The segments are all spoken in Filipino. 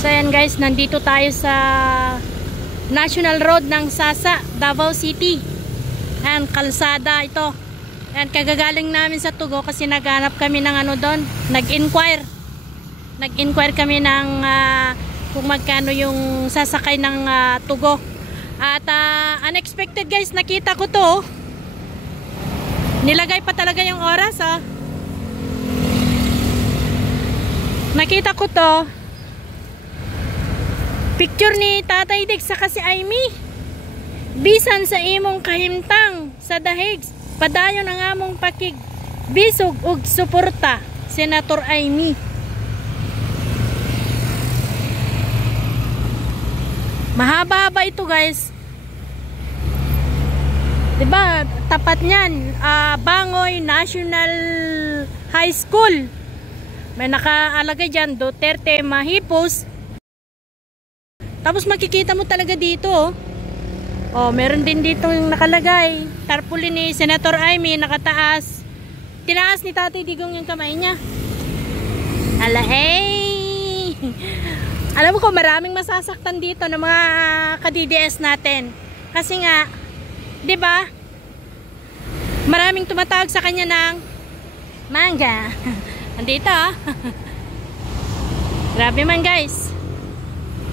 So ayan guys, nandito tayo sa National Road ng Sasa, Davao City. Ayan, kalsada ito. Ayan, kagagaling namin sa Tugo kasi naghanap kami ng ano doon. Nag-inquire kami ng kung magkano yung sasakay ng Tugo. At unexpected guys, nakita ko to. Nilagay pa talaga yung oras, oh. Nakita ko to. Picture ni Tatay Diggs sa kasi Aimee. Bisan sa imong kahimtang sa dahig, padayon ang among pakig bisog ug suporta, Senator Aimee. Mahaba-haba ito guys. Diba? Tapat niyan, Bangoy National High School. May nakaalagay dyan, Duterte Mahipos. Tapos makikita mo talaga dito, oh. Oh, meron din dito yung nakalagay. Tarpaulin ni Senator Aimee, nakataas. Tinaas ni Tatay Digong yung kamay niya. Ala, hey! Alam mo ko, maraming masasaktan dito ng mga ka-DDS natin. Kasi nga, di ba? Maraming tumatawag sa kanya ng manga. Andito, ah. Grabe man, guys.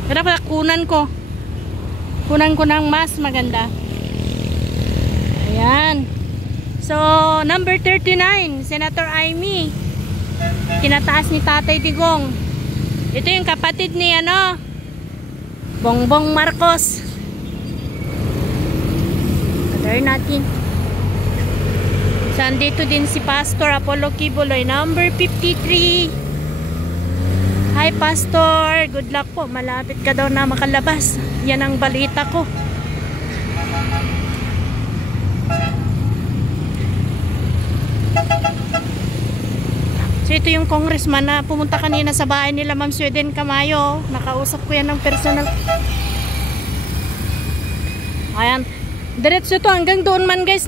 Pero kunan ko ng mas maganda. Ayan. So, number 39, Senator Aimee. Tinataas ni Tatay Digong. Ito yung kapatid ni Bongbong Marcos. Padayon natin. So, andito din si Pastor Apollo Kibuloy, number 53. Hi Pastor, good luck po. Malapit ka daw na makalabas. Yan ang balita ko. So ito yung congressman na pumunta kanina sa bahay nila Ma'am Sweden Camayo. Nakausap ko yan ng personal. Ayan. Diretso to hanggang doon man guys.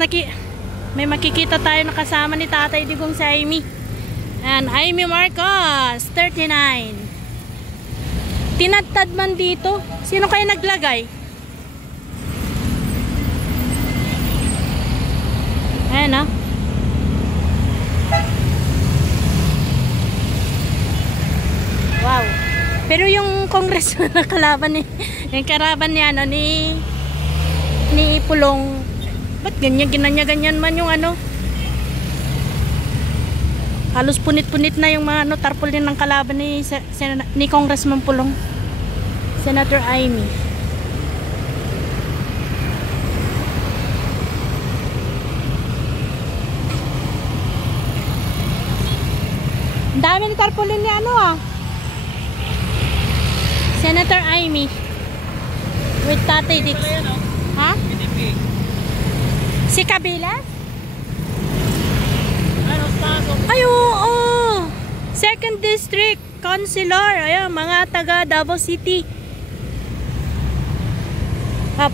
May makikita tayo na kasama ni Tatay Digong sa Aimee. And Aimee Marcos 39. Tinadtad man dito. Sino kaya naglagay? Ayan, ah. Wow. Pero yung congressman na kalaban yung karaban ni ni Pulong, ba't ganyan man yung halos punit-punit na yung mga tarpaulin ng kalaban ni Congressman Pulong, Senator Aimee. Ang dami ng tarpaulin ni Senator Aimee with Tatay Diggs. Ha? Si Kabila? Ay, oo. Second District Councilor. Ayan, mga taga Davao City.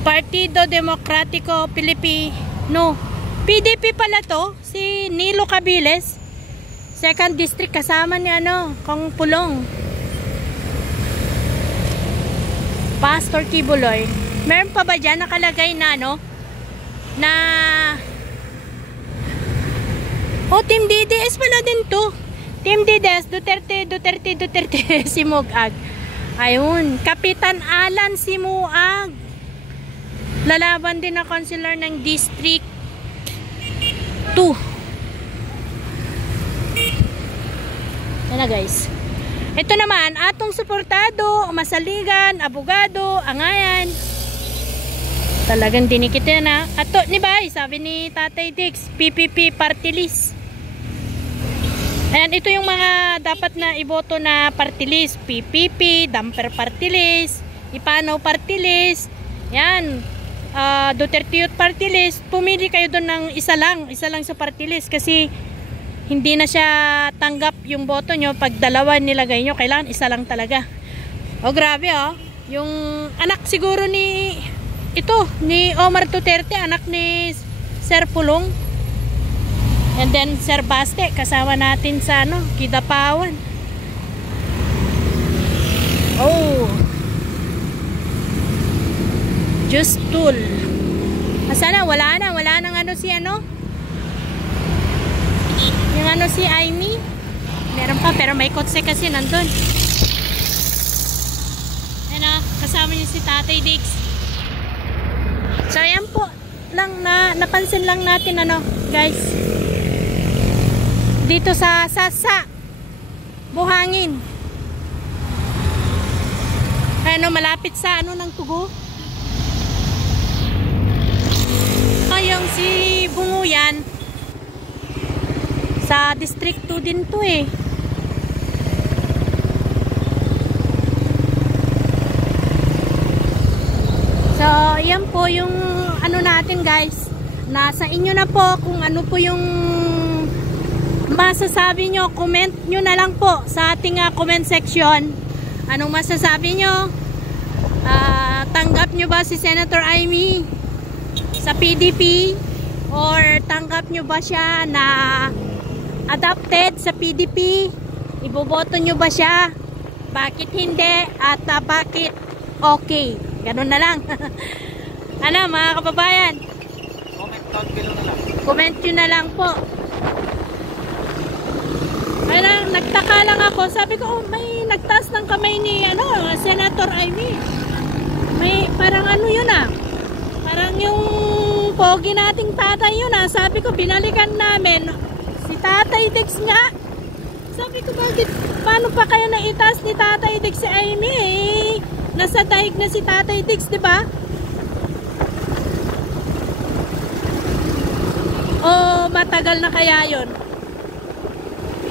Partido Demokratiko Pilipino. PDP pala to. Si Nilo Cabiles. Second District kasama ni Kong Pulong. Pastor Kibuloy. Meron pa ba dyan nakalagay na na Team DDS pala din to. Team DDS, Duterte Simuag. Ayun, Kapitan Alan Simuag. Lalaban din na councilor ng District 2. Yan na guys. Ito naman, atong suportado, masaligan, abogado, angayan. Talagang dinikit na. Ato, ni Bay, sabi ni Tatay Diggs, PPP party list. Ayan, ito yung mga dapat na iboto na party list. PPP, Damper party list, Ipanaw party list. Yan, Duterte Youth party list. Pumili kayo doon ng isa lang sa party list kasi hindi na siya tanggap yung boto nyo. Pag dalawa nilagay nyo, kailangan isa lang talaga. Oh, grabe oh. Yung anak siguro ni Omar Duterte, anak ni Sir Pulong. And then Sir Baste, kasama natin sa Kidapawan. Oh, Just tool. Sana wala nang ano si ano. Yung ano si Amy. Meron pa pero may kotse kasi nandun. Ayan, kasama niyo si Tatay Diggs. So ayan po lang napansin lang natin ano, guys. Dito sa Sasa Buhangin. Ano, malapit sa ano ng Tugo. Yung si Bunguyan sa District 2 din to eh. So, yan po yung ano natin guys. Nasa inyo na po kung ano po yung masasabi nyo. Comment nyo na lang po sa ating comment section. Anong masasabi nyo? Tanggap nyo ba si Senator Amy sa PDP? Or tanggap nyo ba siya na adopted sa PDP? Iboboto nyo ba siya? Bakit hindi? At bakit okay? Ganun na lang. Ano mga kababayan? Comment down below na lang. Comment nyo na lang po. Ayun, nagtaka lang ako. Sabi ko, oh, may nagtaas ng kamay ni ano, Senator Amy. May parang ano yun ah. Parang yung pogi nating tatay yun ah. Sabi ko, binalikan namin. Si Tatay Diggs nga. Sabi ko, bakit? Paano pa kaya naitaas ni Tatay Diggs si Amy eh? Nasa daig na si Tatay Diggs, di ba? O matagal na kaya yun?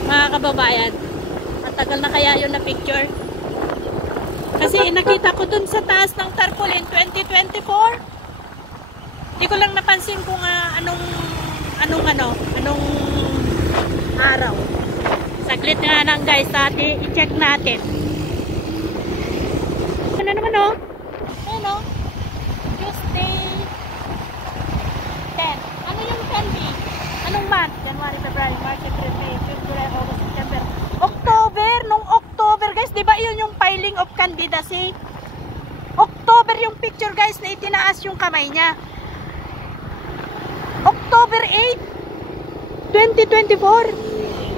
Mga kababayan, matagal na kaya yun na picture? Kasi nakita ko dun sa taas ng tarpaulin 2024. Hindi ko lang napansin kung anong araw. Saglit nga lang guys, i-check natin. Ano naman oh? Ano? Tuesday 10. Ano yung 10B? Anong month? January, February, March, April, May, June, July, August, September. October! Nung October guys, di ba yun yung filing of candidacy? October yung picture guys na itinaas yung kamay niya. October 8, 2024.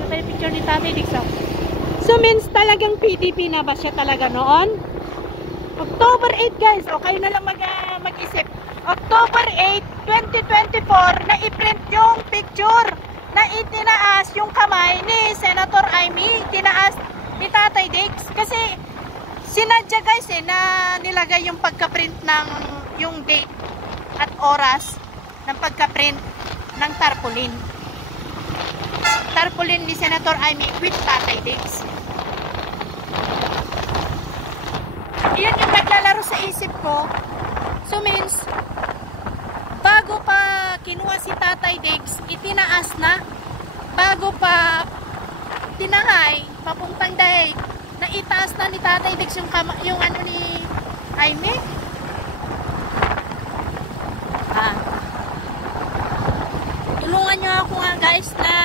Ito yung picture ni Tatay Diggs. So means talagang PDP na ba siya talaga noon? October 8 guys, okay na lang mag-isip. October 8, 2024 na i-print yung picture na itinaas yung kamay ni Senator Amy, tinaas ni Tatay Diggs. Kasi sinadya guys na nilagay yung pagka-print ng yung date at oras ng pagka-print ng tarpaulin. Tarpaulin ni Senator Amy with Tatay Diggs. Iyan yung naglalaro sa isip ko. So means, bago pa kinuha si Tatay Diggs, itinaas na. Bago pa tinahay, papuntang daig, na itaas na ni Tatay Diggs yung ano ni Amy. Tulungan nyo ako nga guys na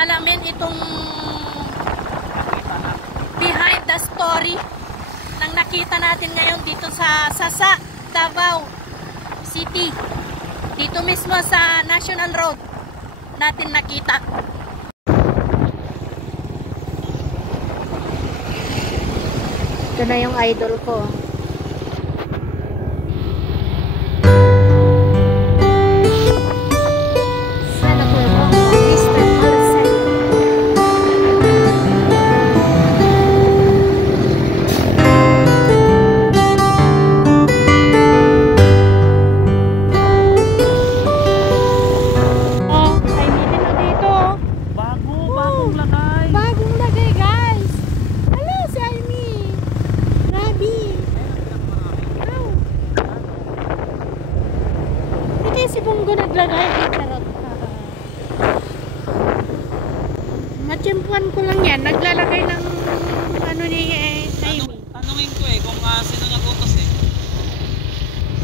alamin itong behind the story nang nakita natin ngayon dito sa Sasa, Davao City. Dito mismo sa National Road natin nakita. Ito na yung idol ko. Si Bungo naglagay charot. Matsimpuan ko lang yan. Naglalagay ng ano ni Amy. Tanungin ko kung sino nagutos eh.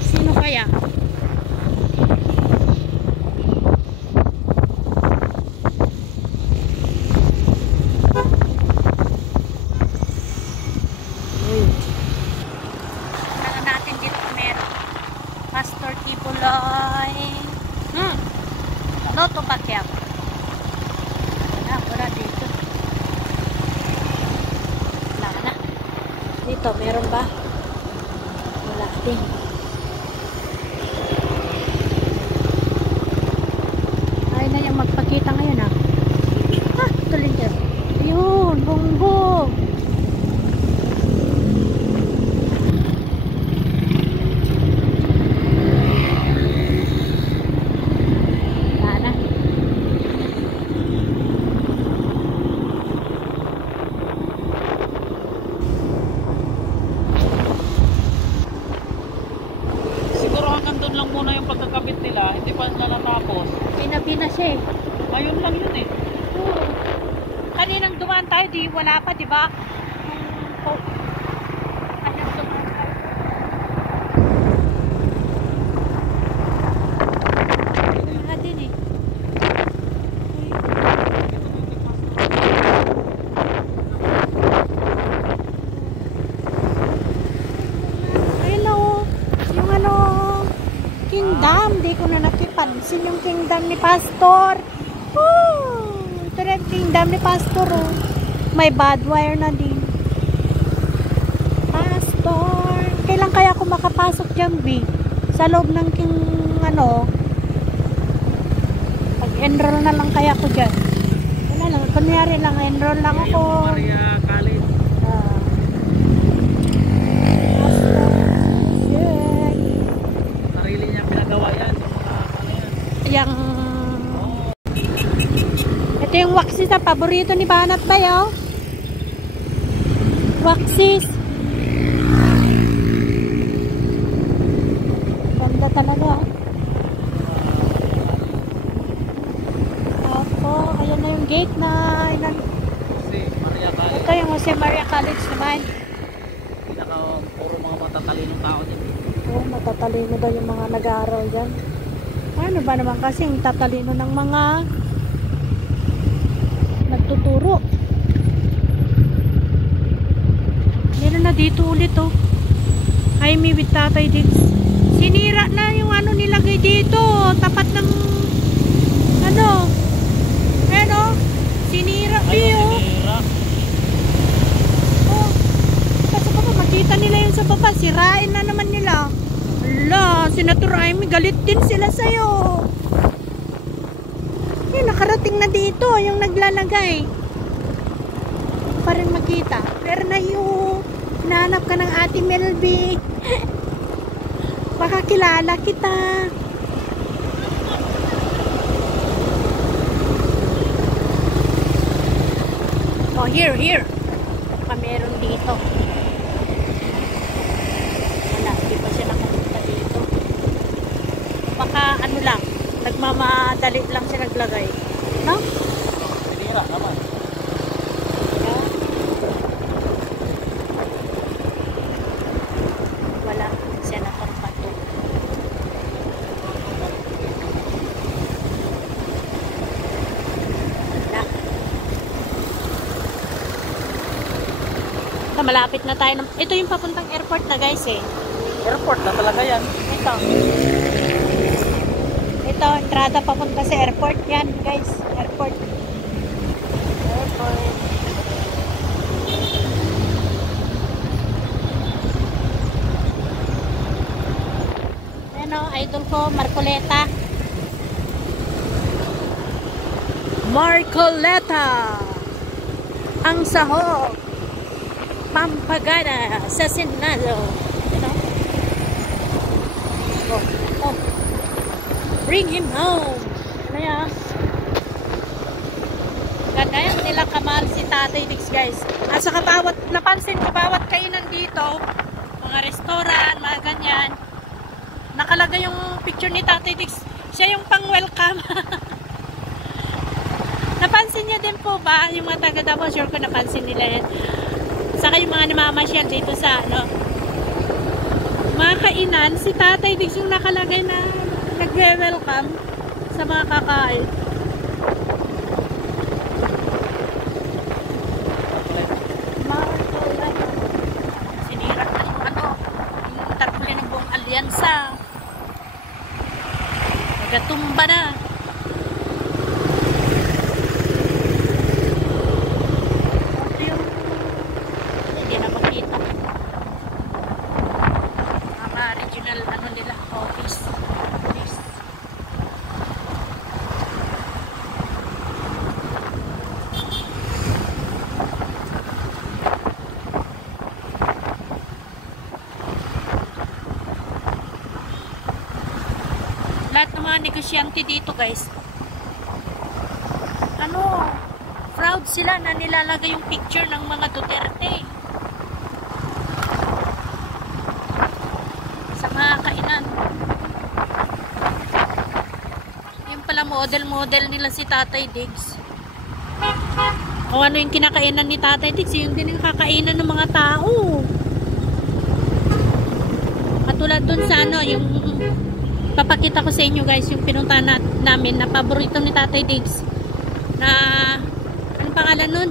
Sino kaya? Kailangan natin dito camera. dito. Meron ba? Wala din. Ay na yung magpakita ngayon ah. Ah, tuloy dyan. Ayun, bongbong. Sana. Siguro hanggang doon lang muna yung pagkakabit nila. Hindi pa nila natapos. Pinabi na siya eh. Ayun lang yun eh. Oo. Kaninang dumaan tayo, di wala pa, di ba? Kaninang dumaan tayo. Wala din eh. Ayun na oh. Yung ano, kingdom. Di ko na nakipansin yung kingdom ni Pastor. Woo! Ito na yung kingdom ni Pastor oh. May bad wire na din. Pastor. Kailan kaya ako makapasok dyan, B? Sa loob ng king, ano, pag-enroll na lang kaya ako dyan. Wala lang. Kunyari lang, enroll lang ako. Maria College. Ah. Pastor. Shit. Sarili niya pinagawa yan. Yung mga ano yan. Yang... Ito yung waxis na paborito ni Banat ba yun? Waxis. Ganda talaga. Opo, ayan na yung gate na Si Maria College. ito yung Jose Maria College naman. Pinaka puro mga matatalinong tao din. Oo, matatalino daw yung mga nag-aaral dyan. Ano ba naman kasi yung tatalino ng mga nagtuturo. Meron na dito ulit oh. Ay, me with Tatay Diggs. Sinira na yung ano nilagay dito. Tapat ng ano. Ayan oh. Sinira Ayun, oh. sinira. Oh. Kasi baka makita nila yung sa baba. Sirain na naman nila. Ala, Senator Amy, galit din sila sa'yo. Eh, nakarating na dito yung naglalagay. Pa rin makita. Pero na yung hinahanap ka ng Ate Melby. Baka kilala kita. Oh, here. Baka meron dito. Wala, di pa siya nakapunta dito. Baka ano lang, nagmamadali lang siya naglagay. No? Sinira naman. Wala, Senator Pato. Wala. Malapit na tayo. Ito yung papuntang airport na guys eh. Airport na talaga yan. Ito. Ito, entrada papunta sa airport. Yan guys, airport. Airport. Ano, idol ko, Marcoleta. Marcoleta! Ang sahog! Pampagana sa Senado. Ano? Oh. Bring him home. Ano yan? Ganda yan nila kamahal si Tatay Diggs guys. At saka bawat, napansin ko bawat kainan dito, mga restaurant, mga ganyan, nakalagay yung picture ni Tatay Diggs. Siya yung pang-welcome. Napansin niya din po ba? Yung mga taga Davao, sure ko napansin nila yan. Saka yung mga namamasyal dito sa ano, mga kainan, si Tatay Diggs yung nakalagay na nagre-welcome sa mga kakain. Sinira na yung ano, yung tarpuli ng buong alyansa. Nagatumba na. Hindi na makita. negosyante dito, guys. Ano, proud sila na nilalagay yung picture ng mga Duterte sa mga kainan. Yung pala model nila si Tatay Diggs. O ano yung kinakainan ni Tatay Diggs, yung din yung kakainan ng mga tao. Katulad dun sa ano, yung papakita ko sa inyo guys, yung pinunta namin na paborito ni Tatay Diggs na ano pangalan nun?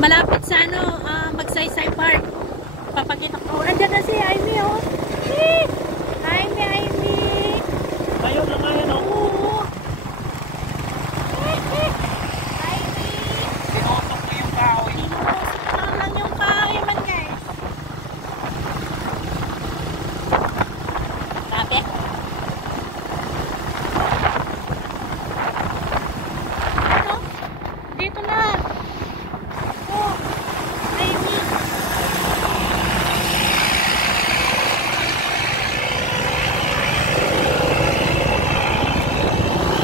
Malapit sa ano, Magsaysay Park. Papakita ko. Oh, andyan na si Amy, oh. Amy. Tayo lang ngayon, oh. Oo. Sinutok ko yung kahoy. Sinutok lang yung kahoy man, guys. Sabi? Ano? Dito na. Oh, Amy.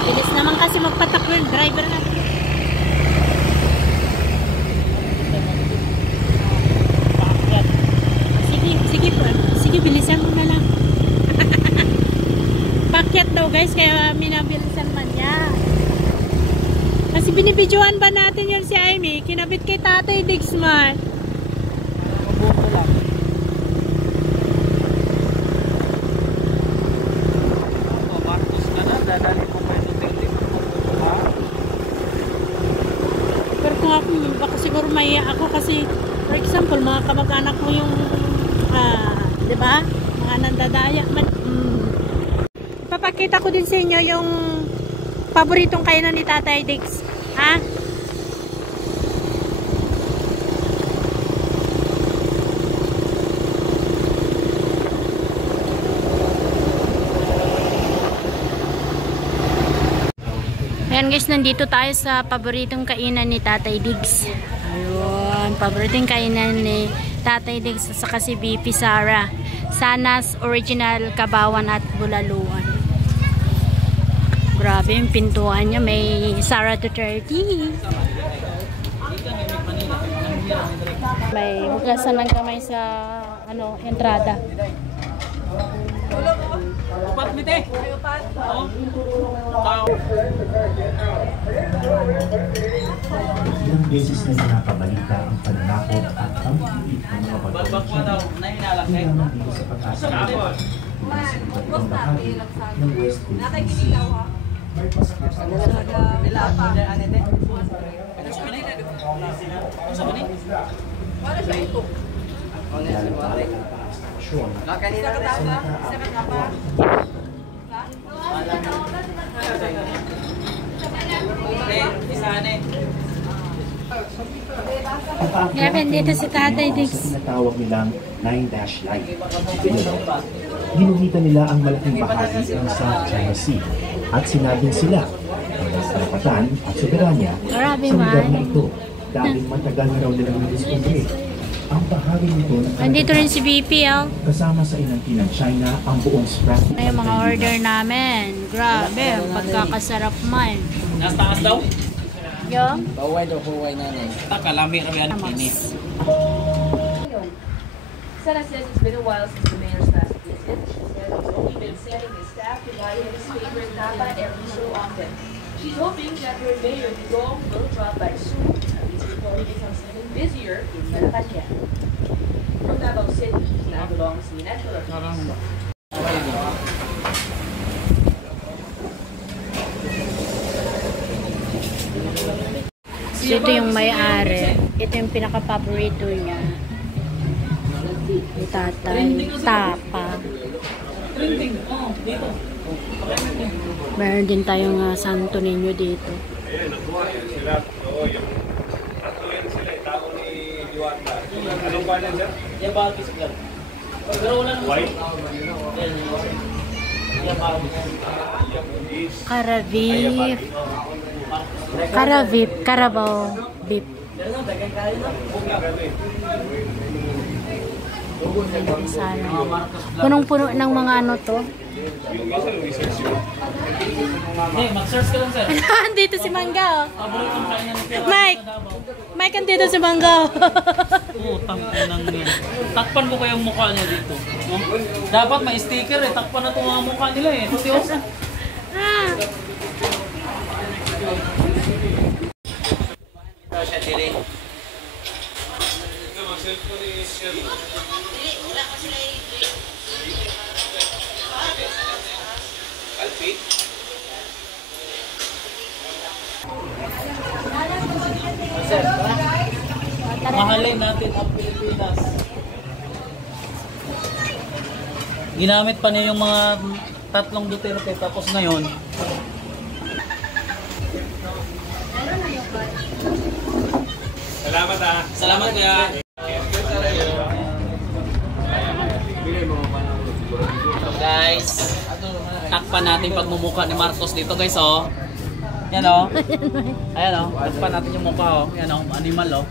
Bilis naman kasi magpatakbo yung driver natin. Sige, bilisan mo na lang. Pakyat daw guys, kaya minabilisan man niya. Kasi binibidyoan ba natin yun si Amy? Kinabit kay Tatay Diggs man. Mabuto lang. Marcos ka na, dadali ko pa yung Duterte. Ha? Pero kung ako, baka siguro maiya ako kasi, for example, mga kamag-anak mo yung, di ba? Mga nandadaya man. Papakita ko din sa inyo yung paboritong kainan ni Tatay Diggs. Ha? Ayan guys, nandito tayo sa paboritong kainan ni Tatay Diggs. Ayun, paboritong kainan ni Tatay Diggs sa saka si BP Sara. Sanas Original Kabawan at Bulaluan. Grabe yung pintuan niya, may Sara Duterte. May hugasan ng kamay sa ano, entrada. Upat mite. Ilang beses na nakabalita ang pananakot at pampilit ng mga pagkakas naman dito sa pag-asa nila. Sa iba't bahagi ng West Philippine Sea. May paskasal Grabe, dito si Tatay Diggs. Sa tinatawag nilang 9-dash line. Ginuhitan nila ang malaking bahagi ng South China Sea at sinabing sila ang may karapatan at soberanya Grabe, sa lugar man. na ito dahil matagal na raw nilang nidiskubre. Ang bahagi nito na Andito rin si BP, oh. kasama sa inangkin ng China ang buong Sprat. Ano yung mga order namin? Grabe, pagkakasarap man. Nasa taas daw? Yung? Huway nanay. Kalami kami ang kinis. Sana says it's been a while since the mayor's last visit. She said he's only been sending his staff to buy his favorite tapa every so often. She's hoping that her mayor, Digong, will drop by soon, at least before he becomes even busier in Malacanang. From Davao City, now belongs to Natural. So, ito yung may-ari. Ito yung pinaka-paborito niya. Yung tatay. Tapa. Meron din tayong Santo Niño dito. Anong kanan dyan? Yung bagis lang. Pero wala naman. White? Karavip. Karavip. Carabao beef. Sana. Punong-puno ng mga ano to. Hindi, mag-search ka lang, sir. Andito si Mangga, oh. Paborito ang kainan ni Kuya Mike! sa Davao. Mike, andito si Mangga, oh. Utang inang yan. Takpan ko kayong mukha niya dito. No? Dapat may sticker eh. Takpan na itong mga mukha nila eh. Ito Diyos. Ah. Sir, mahalin natin ang Pilipinas. Ginamit pa niya yung mga tatlong Duterte tapos ngayon. Salamat ah. Salamat kuya. Guys, takpan natin pagmumukha ni Marcos dito guys oh. Yan oh. Ayan oh, takpan natin yung mukha oh. Yan oh, animal oh.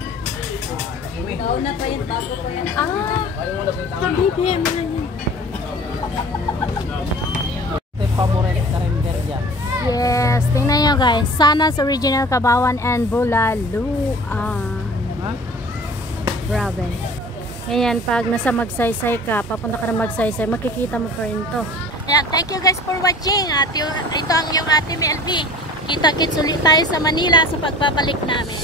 Ah, BBM na yun. Ito yung favorite na render dyan. Yes, tingnan nyo guys. Sana's Original Kabawan and Bulaluan. Ha? Grabe. Ayan, pag nasa Magsaysay ka, papunta ka na Magsaysay, makikita mo pa rin to. Ayan, thank you guys for watching. At ito ang yung Ate MLB. Kita-kits ulit tayo sa Manila sa pagbabalik namin.